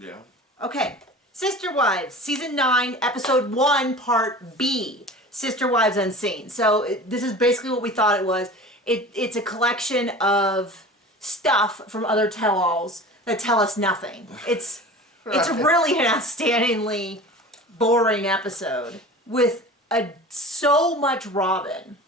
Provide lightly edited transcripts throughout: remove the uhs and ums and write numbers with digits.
Yeah. Okay. Sister Wives, Season 9, Episode 1, Part B. Sister Wives Unseen. So this is basically what we thought it was. It's a collection of stuff from other tell-alls that tell us nothing. It's really an outstandingly boring episode with so much Robin.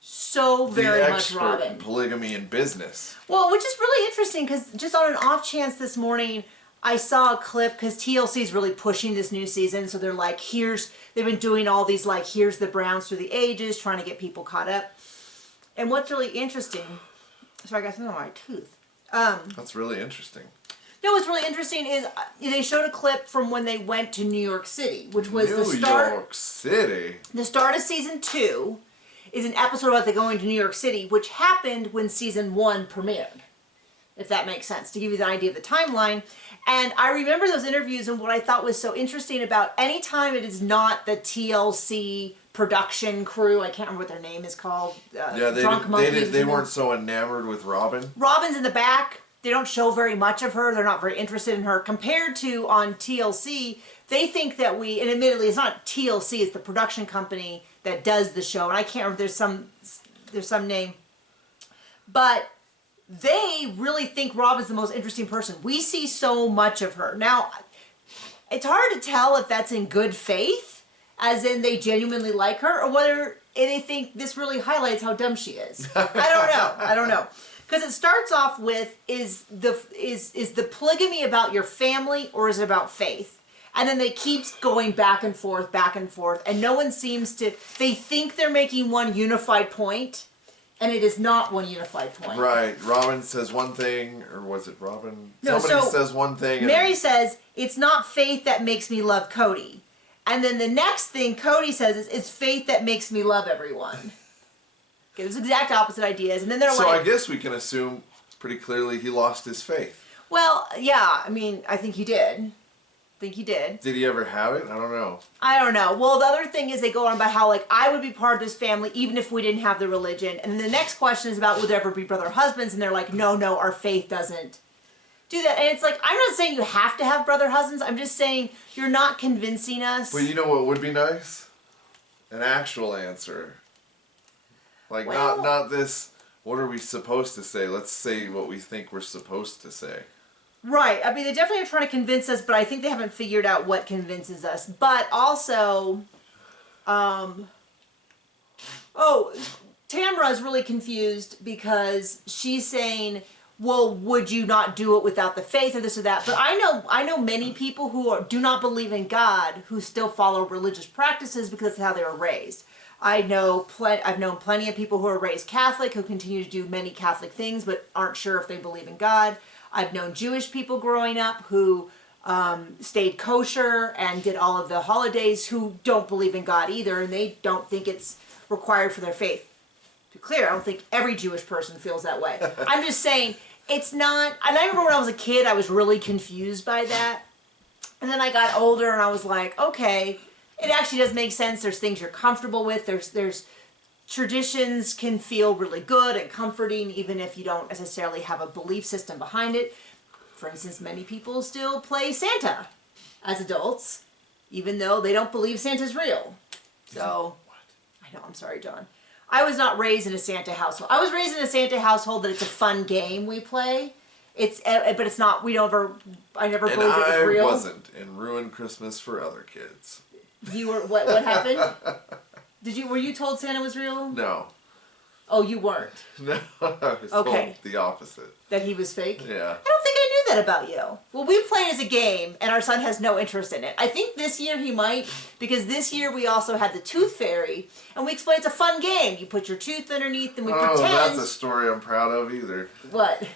So very much Robin. Polygamy in business. Well, which is really interesting because just on an off chance this morning, I saw a clip because TLC is really pushing this new season. So they're like, they've been doing all these like, here's the Browns through the ages, trying to get people caught up. And what's really interesting, sorry I got something on my tooth. That's really interesting. No, what's really interesting is they showed a clip from when they went to New York City, which was New York City. The start of Season 2 is an episode about they going to New York City, which happened when Season 1 premiered. If that makes sense, to give you the idea of the timeline. And I remember those interviews, and what I thought was so interesting about any time it is not the TLC production crew, I can't remember what their name is called. They weren't so enamored with Robin. Robin's in the back. They don't show very much of her. They're not very interested in her. Compared to on TLC, they think that and admittedly it's not TLC, it's the production company that does the show. And I can't remember, there's some name. But they really think Robin's the most interesting person. We see so much of her. Now, it's hard to tell if that's in good faith, as in they genuinely like her, or whether they think this really highlights how dumb she is. I don't know. Because it starts off with, is the polygamy about your family or is it about faith? And then they keep going back and forth, and no one seems to, they think they're making one unified point, and it is not one unified point. Right. Robin says one thing, or was it Robin? No, Somebody says one thing. Mary says, it's not faith that makes me love Cody. And then the next thing Cody says is, it's faith that makes me love everyone. Okay, there's exact opposite ideas. And then they're so I guess we can assume pretty clearly he lost his faith. Well, yeah, I mean, I think he did. Did he ever have it? I don't know. I don't know. Well, the other thing is they go on about how, like, I would be part of this family even if we didn't have the religion. And then the next question is about would there ever be brother husbands? And they're like, no, our faith doesn't do that. And it's like, I'm not saying you have to have brother husbands. I'm just saying you're not convincing us. But you know what would be nice? An actual answer. Like, not this, what are we supposed to say? Let's say what we think we're supposed to say. Right. I mean, they definitely are trying to convince us, but I think they haven't figured out what convinces us. But also, Tamra's really confused because she's saying, well, would you not do it without the faith or this or that? But I know many people who do not believe in God who still follow religious practices because that's how they were raised. I've known plenty of people who are raised Catholic who continue to do many Catholic things but aren't sure if they believe in God. I've known Jewish people growing up who stayed kosher and did all of the holidays who don't believe in God either, and they don't think it's required for their faith. To be clear, I don't think every Jewish person feels that way. I'm just saying, it's not, and I remember when I was a kid, I was really confused by that. And then I got older and I was like, okay, it actually does make sense. There's things you're comfortable with. There's traditions can feel really good and comforting even if you don't necessarily have a belief system behind it. For instance, many people still play Santa as adults, even though they don't believe Santa's real. So, I know, I'm sorry, John. I was not raised in a Santa household. I was raised in a Santa household that it's a fun game we play. But it's not, I never believed it was real. I wasn't, and ruined Christmas for other kids. You were, what happened? Were you told Santa was real? No. Oh, you weren't? No, I was told the opposite. That he was fake? Yeah. I don't think I knew that about you. Well, we played as a game, and our son has no interest in it. I think this year he might, because this year we also had the Tooth Fairy, and we explained it's a fun game. You put your tooth underneath, and we pretend. Oh, that's a story I'm proud of either. What?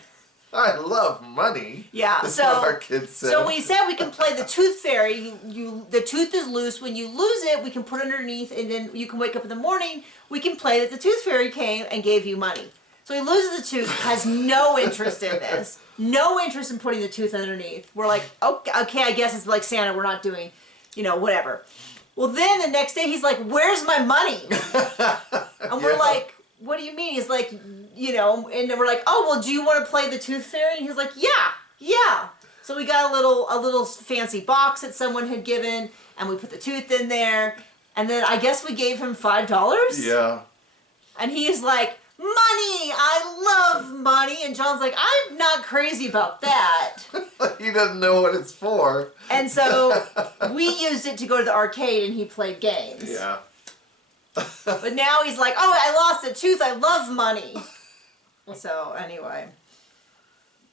I love money. Yeah, that's what our kids said. So we said we can play the Tooth Fairy. The tooth is loose. When you lose it, we can put it underneath, and then you can wake up in the morning. We can play that the Tooth Fairy came and gave you money. So he loses the tooth, has no interest in this. No interest in putting the tooth underneath. We're like, okay, I guess it's like Santa. We're not doing, whatever. Well, then the next day he's like, where's my money? And we're like, what do you mean? He's like, and then we're like, oh, well, do you want to play the Tooth Fairy? And he's like, yeah. So we got a little fancy box that someone had given, and we put the tooth in there, and then I guess we gave him $5. Yeah. And he's like, money! I love money! And John's like, I'm not crazy about that. He doesn't know what it's for. And so we used it to go to the arcade and he played games. Yeah. But now he's like, oh, I lost a tooth. I love money. So anyway,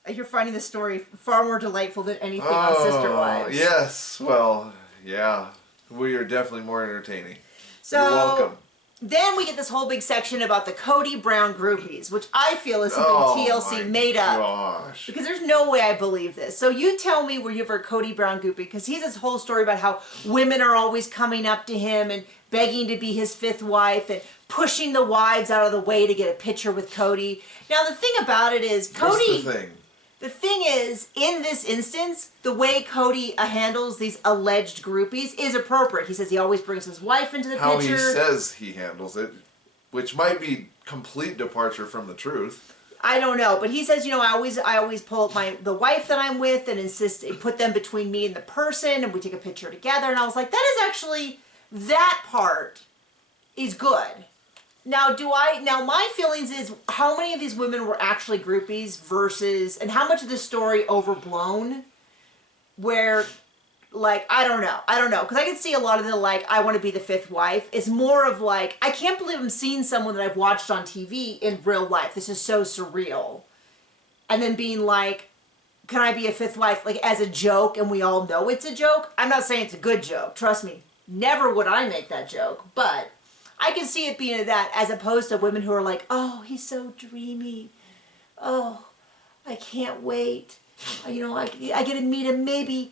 you're finding the story far more delightful than anything on Sister Wives. Yes. Well, yeah. We are definitely more entertaining. So, you're welcome. Then we get this whole big section about the Cody Brown groupies, which I feel is something TLC made up. Gosh. Because there's no way I believe this. So you tell me were you ever a Cody Brown groupie? Because he's this whole story about how women are always coming up to him and begging to be his fifth wife and pushing the wives out of the way to get a picture with Cody. Now the thing about it is, Cody... What's the thing? The thing is, in this instance, the way Cody handles these alleged groupies is appropriate. He says he always brings his wife into the picture. How he says he handles it, which might be complete departure from the truth. I don't know, but he says, you know, I always pull up the wife that I'm with and put them between me and the person, and we take a picture together. And I was like, that part is good. Now, my feelings is how many of these women were actually groupies versus, and how much of this story overblown, where, like, I don't know, because I can see a lot of the, like, I want to be the fifth wife is more of, like, I can't believe I'm seeing someone that I've watched on TV in real life. This is so surreal. And then being like, can I be a fifth wife, like, as a joke, and we all know it's a joke? I'm not saying it's a good joke, trust me. Never would I make that joke, but... I can see it being that as opposed to women who are like, oh, he's so dreamy. Oh, I can't wait. You know, I get to meet him. Maybe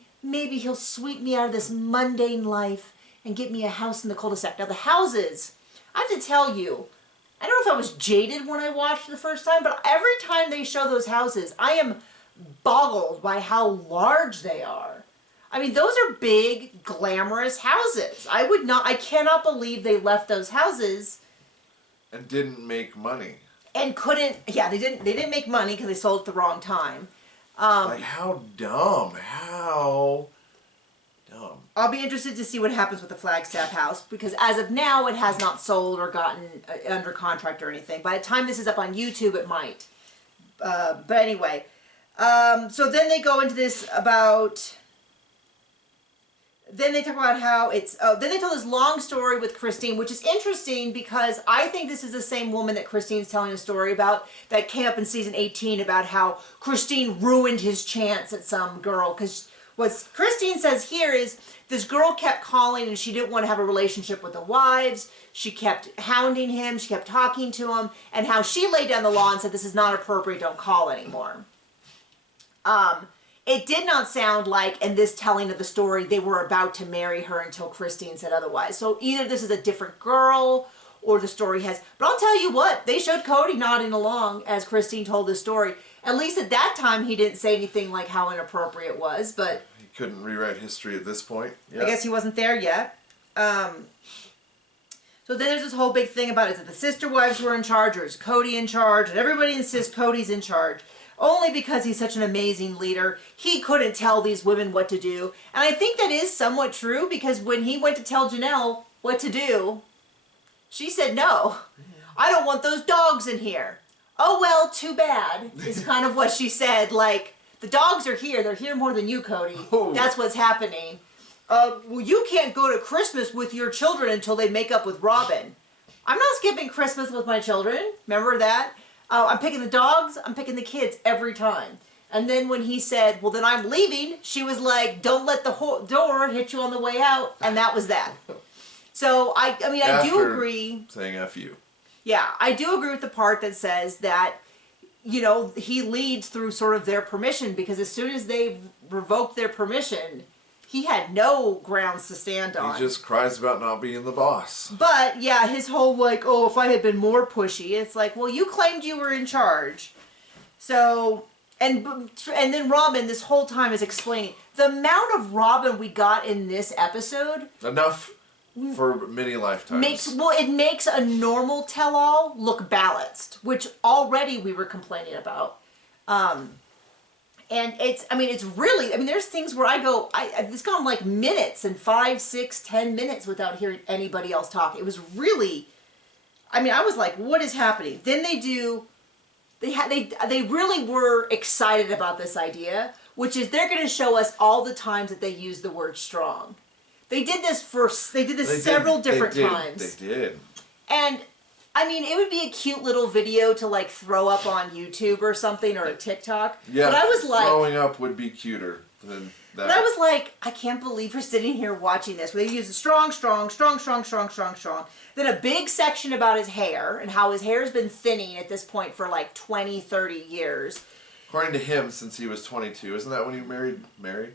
he'll sweep me out of this mundane life and get me a house in the cul-de-sac. Now, the houses, I have to tell you, I don't know if I was jaded when I watched the first time, but every time they show those houses, I am boggled by how large they are. I mean, those are big, glamorous houses. I cannot believe they left those houses. And didn't make money. And they didn't make money because they sold at the wrong time. Like, how dumb. How dumb. I'll be interested to see what happens with the Flagstaff house, because as of now, it has not sold or gotten under contract or anything. By the time this is up on YouTube, it might. But anyway, so then they go into this about... Then they talk about how then they tell this long story with Christine, which is interesting because I think this is the same woman that Christine's telling a story about that came up in season 18 about how Christine ruined his chance at some girl. Because what Christine says here is this girl kept calling and she didn't want to have a relationship with the wives. She kept hounding him. She kept talking to him. And how she laid down the law and said, this is not appropriate. Don't call anymore. It did not sound like, in this telling of the story, they were about to marry her until Christine said otherwise. So either this is a different girl, or the story has... But I'll tell you what, they showed Cody nodding along as Christine told the story. At least at that time, he didn't say anything like how inappropriate it was, but... He couldn't rewrite history at this point. Yep. I guess he wasn't there yet. So then there's this whole big thing about, is it the sister wives were in charge, or is Cody in charge? And everybody insists Cody's in charge. Only because he's such an amazing leader. He couldn't tell these women what to do. And I think that is somewhat true, because when he went to tell Janelle what to do, she said, no, I don't want those dogs in here. Oh, well, too bad, is kind of what she said. Like, the dogs are here. They're here more than you, Cody. Oh. That's what's happening. Well, you can't go to Christmas with your children until they make up with Robin. I'm not skipping Christmas with my children. Remember that? I'm picking the dogs, I'm picking the kids every time. And then when he said, well, then I'm leaving, she was like, don't let the door hit you on the way out. And that was that. So, I do agree. Saying F you. Yeah, I do agree with the part that says that, you know, he leads through sort of their permission, because as soon as they revoked their permission, he had no grounds to stand on. He just cries about not being the boss. But, yeah, his whole, like, oh, if I had been more pushy, it's like, well, you claimed you were in charge. So, and then Robin, this whole time, is explaining. The amount of Robin we got in this episode... Enough for many lifetimes. It makes a normal tell-all look balanced, which already we were complaining about. And it's really, there's things where it's gone like minutes and 5, 6, 10 minutes without hearing anybody else talk. It was really, I was like, what is happening? Then they really were excited about this idea, which is they're going to show us all the times that they use the word strong. They did this several different times. They did. And it would be a cute little video to like throw up on YouTube or something, or a TikTok. Yeah, but I was like, throwing up would be cuter than that. But I was like, I can't believe we're sitting here watching this. Where they use strong, strong, strong, strong, strong, strong, strong. Then a big section about his hair and how his hair has been thinning at this point for like 20, 30 years. According to him, since he was 22. Isn't that when he married Mary?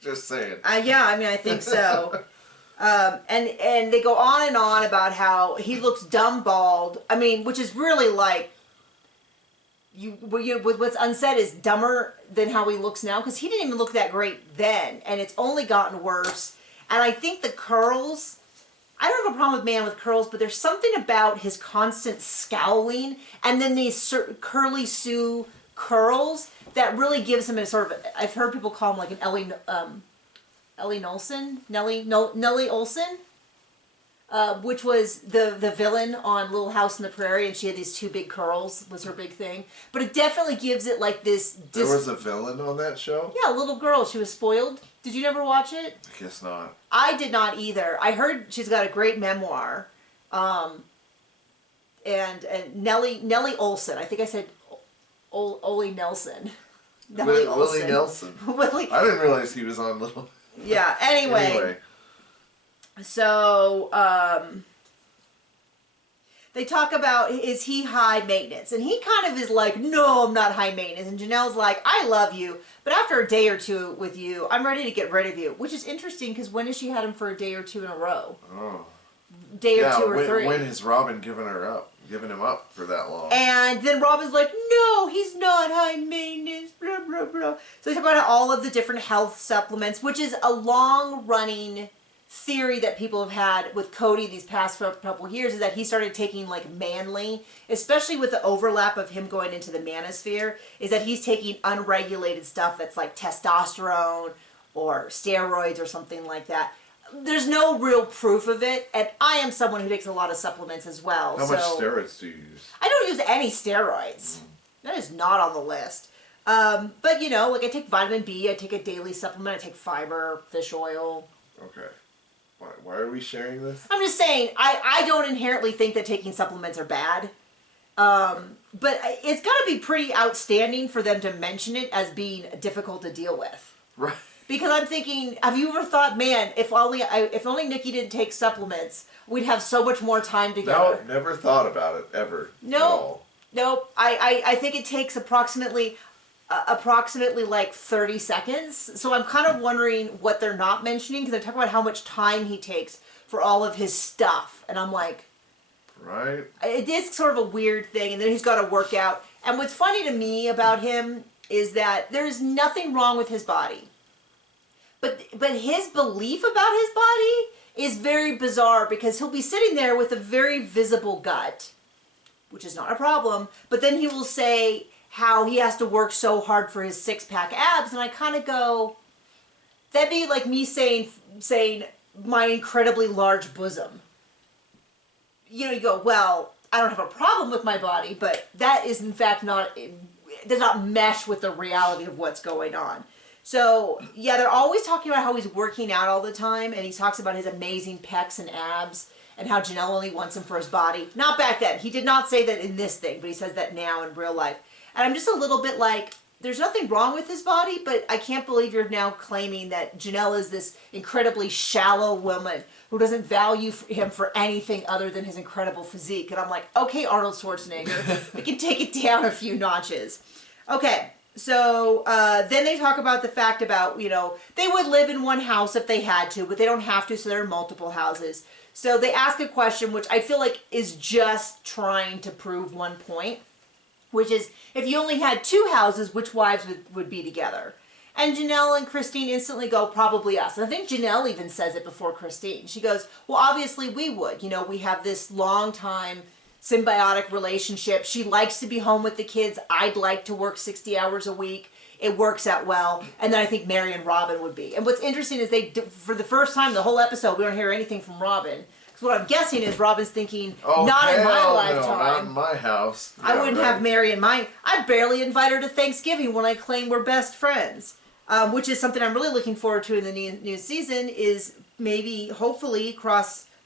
Just saying. Yeah, I think so. And they go on and on about how he looks dumb bald. Which is really like, what's unsaid is dumber than how he looks now, because he didn't even look that great then, and it's only gotten worse. And I think the curls, I don't have a problem with man with curls, but there's something about his constant scowling and then these curly Sue curls that really gives him a sort of, I've heard people call him like an Nellie Olson, which was the villain on Little House on the Prairie, and she had these two big curls, was her big thing. But it definitely gives it like this... There was a villain on that show? Yeah, a little girl. She was spoiled. Did you never watch it? I guess not. I did not either. I heard she's got a great memoir. And Nellie Olson. I think I said Ole Nelson. Willie Nelson. Willie. I didn't realize he was on Little... Yeah, anyway. So, they talk about, is he high maintenance? And he kind of is like, no, I'm not high maintenance. And Janelle's like, I love you, but after a day or two with you, I'm ready to get rid of you. Which is interesting, because when has she had him for a day or two in a row? Oh. Day or two or three. When has Robin given him up for that long? And then Robin's like, no, he's not high maintenance, blah, blah, blah. So they talk about all of the different health supplements, which is a long-running theory that people have had with Cody these past couple years, is that he started taking like Manly, especially with the overlap of him going into the manosphere, is that he's taking unregulated stuff that's like testosterone or steroids or something like that. There's no real proof of it, and I am someone who takes a lot of supplements as well. How much steroids do you use? I don't use any steroids. That is not on the list. But like I take vitamin B, I take a daily supplement, I take fiber, fish oil. Okay. Why are we sharing this? I'm just saying, I don't inherently think that taking supplements are bad. But it's got to be pretty outstanding for them to mention it as being difficult to deal with. Right. Because I'm thinking, have you ever thought, man, if only Nikki didn't take supplements, we'd have so much more time together. No, never thought about it, ever. Nope. I think it takes approximately like 30 seconds. So I'm kind of wondering what they're not mentioning, because they talk about how much time he takes for all of his stuff. And I'm like... Right. It is sort of a weird thing. And then he's got to work out. And what's funny to me about him is that there's nothing wrong with his body. But his belief about his body is very bizarre, because he'll be sitting there with a very visible gut, which is not a problem. But then he will say how he has to work so hard for his six-pack abs, and I kind of go, that'd be like me saying my incredibly large bosom. You go, well, I don't have a problem with my body, but that is in fact does not mesh with the reality of what's going on. So, yeah, they're always talking about how he's working out all the time, and he talks about his amazing pecs and abs, and how Janelle only wants him for his body. Not back then. He did not say that in this thing, but he says that now in real life. And I'm just a little bit like, there's nothing wrong with his body, but I can't believe you're now claiming that Janelle is this incredibly shallow woman who doesn't value him for anything other than his incredible physique. And I'm like, okay, Arnold Schwarzenegger, we can take it down a few notches. Okay. So then they talk about the fact about, they would live in one house if they had to, but they don't have to, so there are multiple houses. So they ask a question which I feel like is just trying to prove one point, which is, if you only had two houses, which wives would be together? And Janelle and Christine instantly go, probably us. And I think Janelle even says it before Christine. She goes, well, obviously we would. We have this long time symbiotic relationship. She likes to be home with the kids. I'd like to work 60 hours a week. It works out well. And then I think Mary and Robin would be. And what's interesting is for the first time, the whole episode, we don't hear anything from Robin. Because what I'm guessing is Robin's thinking, not in my lifetime. No, not in my house. I wouldn't have Mary in mine. I'd barely invite her to Thanksgiving when I claim we're best friends. Which is something I'm really looking forward to in the new season is maybe, hopefully,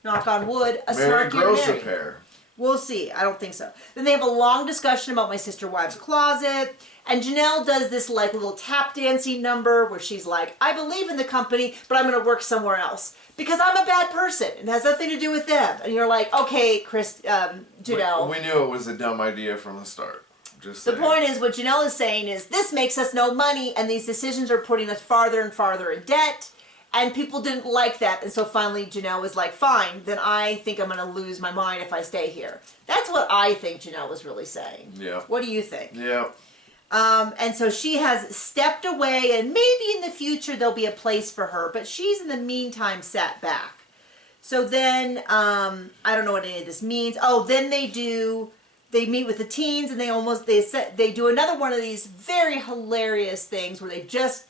knock on wood, a Mary snarkier grows Mary. a pair. We'll see. I don't think so. Then they have a long discussion about my sister wives' closet. And Janelle does this like little tap dancing number where she's like, I believe in the company, but I'm going to work somewhere else. Because I'm a bad person. It has nothing to do with them. And you're like, okay, Janelle. We knew it was a dumb idea from the start. Just the saying. point is, what Janelle is saying is, this makes us no money, and these decisions are putting us farther and farther in debt. And people didn't like that, and so finally Janelle was like, fine, then I think I'm going to lose my mind if I stay here. That's what I think Janelle was really saying. Yeah. What do you think? Yeah. And so she has stepped away, and maybe in the future there'll be a place for her, but she's in the meantime sat back. So then, I don't know what any of this means. Oh, then they meet with the teens, and they do another one of these very hilarious things where they just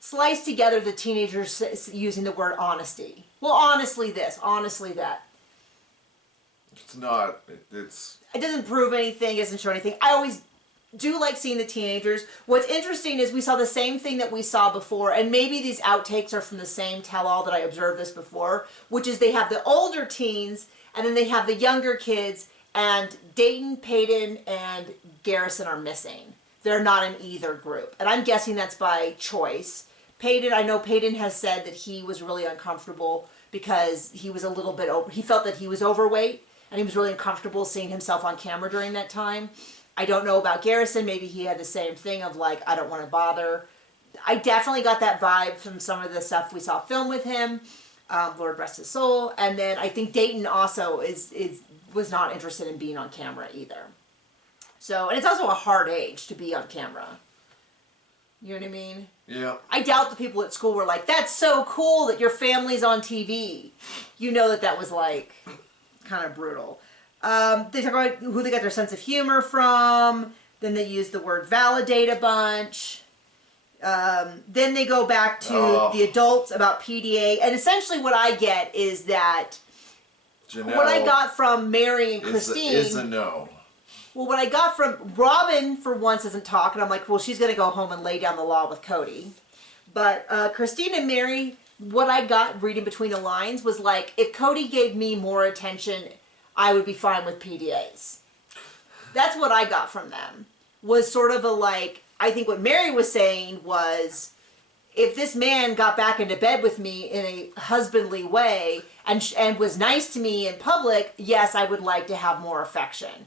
slice together the teenagers using the word honesty. Well, honestly this, honestly that. It's not. It doesn't prove anything, it doesn't show anything. I always do like seeing the teenagers. What's interesting is we saw the same thing that we saw before, and maybe these outtakes are from the same tell-all that I observed this before, which is they have the older teens, and then they have the younger kids, and Dayton, Peyton, and Garrison are missing. They're not in either group. And I'm guessing that's by choice. I know Peyton has said that he was really uncomfortable because he was a little bit he felt that he was overweight, and he was really uncomfortable seeing himself on camera during that time. I don't know about Garrison. Maybe he had the same thing of like, I don't want to bother. I definitely got that vibe from some of the stuff we saw film with him. Lord rest his soul. And then I think Dayton also was not interested in being on camera either. So, and it's also a hard age to be on camera. You know what I mean? Yeah. I doubt the people at school were like, that's so cool that your family's on TV. You know that was like kind of brutal. They talk about who they got their sense of humor from. Then they use the word validate a bunch. Then they go back to the adults about PDA. And essentially what I get is that Janelle what I got from Mary and Christine is a no. Well, what I got from Robin, for once, doesn't talk, and I'm like, well, she's going to go home and lay down the law with Cody. But Christine and Mary, what I got reading between the lines was like, if Cody gave me more attention, I would be fine with PDAs. That's what I got from them. Was sort of a like, I think what Mary was saying was, if this man got back into bed with me in a husbandly way and was nice to me in public, yes, I would like to have more affection.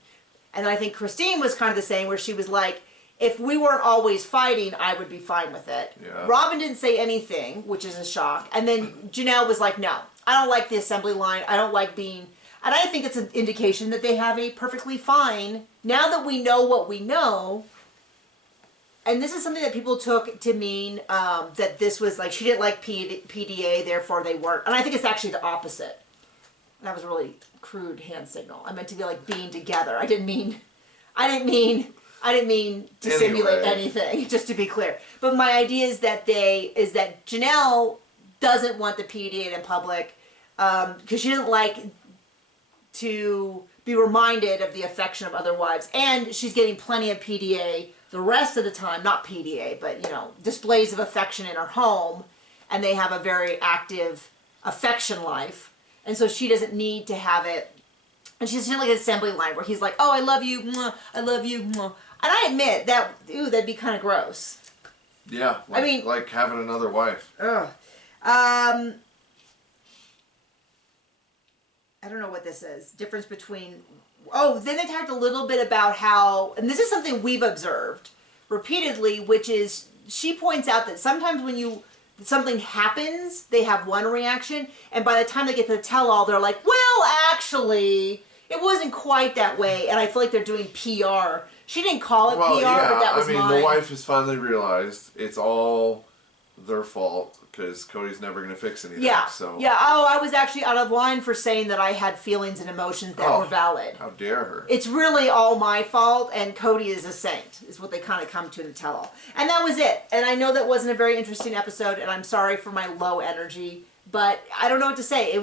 And I think Christine was kind of the same, where she was like, if we weren't always fighting, I would be fine with it. Yeah. Robin didn't say anything, which is a shock. And then Janelle was like, no, I don't like the assembly line. I don't like being... And I think it's an indication that they have a perfectly fine... Now that we know what we know... And this is something that people took to mean that this was like, she didn't like PDA, therefore they weren't. And I think it's actually the opposite. That was a really crude hand signal. I meant to be like being together. I didn't mean to simulate anything, just to be clear. But my idea is that Janelle doesn't want the PDA in public because she doesn't like to be reminded of the affection of other wives. And she's getting plenty of PDA the rest of the time, not PDA, but, you know, displays of affection in her home, and they have a very active affection life, and so she doesn't need to have it. And she's in like an assembly line where he's like, oh, I love you, mwah, I love you, mwah. And I admit that, that'd be kind of gross. Yeah, like, I mean, like having another wife. Ugh. I don't know what this is. Difference between... Oh, then they talked a little bit about how, and this is something we've observed repeatedly, which is, she points out that sometimes when something happens, they have one reaction, and by the time they get to the tell-all, they're like, well, actually, it wasn't quite that way, and I feel like they're doing PR. She didn't call it PR, but that was mine. The wife has finally realized it's all their fault because Cody's never going to fix anything. Yeah. So Yeah. Oh, I was actually out of line for saying that I had feelings and emotions that were valid. How dare her? It's really all my fault, and Cody is a saint, is what they kind of come to in the tell-all. And that was it. And I know that wasn't a very interesting episode, and I'm sorry for my low energy, but I don't know what to say. It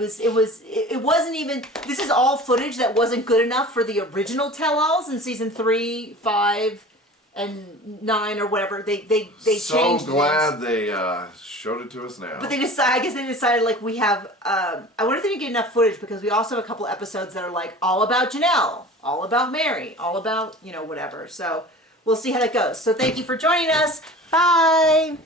wasn't even, this is all footage that wasn't good enough for the original tell-alls in season 3, 5, and 9 or whatever. They so changed glad things. they showed it to us now. But I guess they decided, like, we have, I wonder if they didn't get enough footage, because we also have a couple episodes that are, like, all about Janelle, all about Mary, all about, whatever. So we'll see how that goes. So thank you for joining us. Bye!